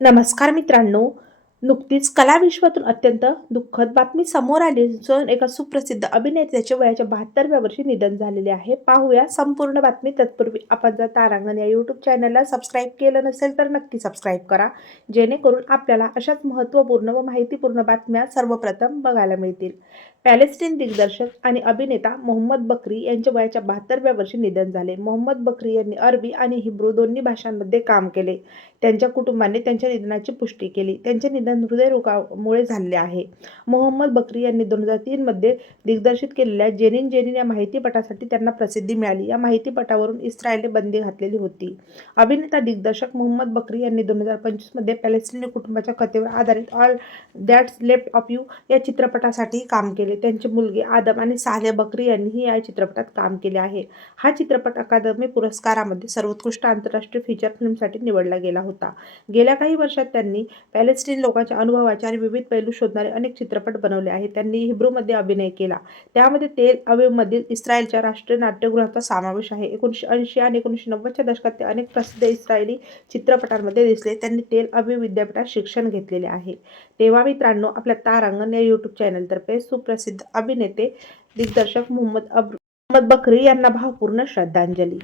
नमस्कार मित्रांनो. नुकतीच कलाविश्वातून अत्यंत दुःखद बातमी समोर आली असून एका सुप्रसिद्ध अभिनेत्याचे वयाच्या 72व्या वर्षी निधन झालेले आहे. पाहूया संपूर्ण बातमी. तत्पूर्वी आपण जर तारांगण या यूट्यूब चॅनलला सबस्क्राईब केलं नसेल तर नक्की सबस्क्राईब करा, जेणेकरून आपल्याला अशाच महत्त्वपूर्ण व माहितीपूर्ण बातम्या सर्वप्रथम बघायला मिळतील. पॅलेस्टीन दिग्दर्शक आणि अभिनेता मोहम्मद बकरी यांच्या वयाच्या 72व्या वर्षी निधन झाले. मोहम्मद बकरी यांनी अरबी आणि हिब्रू दोन्ही भाषांमध्ये काम केले. त्यांच्या कुटुंबाने त्यांच्या निधनाची पुष्टी केली. त्यांचे निधन हृदयरोगामुळे झाले आहे. मोहम्मद बकरी यांनी 2003 मध्ये दिग्दर्शित केलेल्या जेनिन जेनिन या माहितीपटासाठी त्यांना प्रसिद्धी मिळाली. या माहितीपटावरून इस्रायलने बंदी घातलेली होती. अभिनेता दिग्दर्शक मोहम्मद बकरी यांनी 2025 मध्ये पॅलेस्टिनी कुटुंबाच्या कथेवर आधारित all that's left of you या चित्रपटासाठी काम केले. त्यांचे मुलगे आदम आणि सालेह बकरी यांनीही या चित्रपटात काम केले आहे. हा चित्रपट अकादमी पुरस्कारामध्ये सर्वोत्कृष्ट आंतरराष्ट्रीय फीचर फिल्मसाठी निवडला गेला होता. गेल्या काही वर्षात त्यांनी पॅलेस्टीन लोकांच्या अनुभवाचे आणि विविध पैलू शोधणारे अनेक चित्रपट बनवले आहेत. त्यांनी हिब्रूमध्ये अभिनय केला, त्यामध्ये तेल अवीवमधील इस्रायलच्या राष्ट्रीय नाट्यगृहाचा समावेश आहे. 1980 आणि 1990च्या दशकात ते अनेक प्रसिद्ध इस्रायली चित्रपटांमध्ये दिसले. त्यांनी तेल अवीव विद्यापीठात शिक्षण घेतलेले आहे. तेव्हा मित्रांनो, आपल्या तारांगण या यूट्यूब चॅनलतर्फे सुप्रसिद्ध अभिनेते दिग्दर्शक मोहम्मद बकरी यांना भावपूर्ण श्रद्धांजली.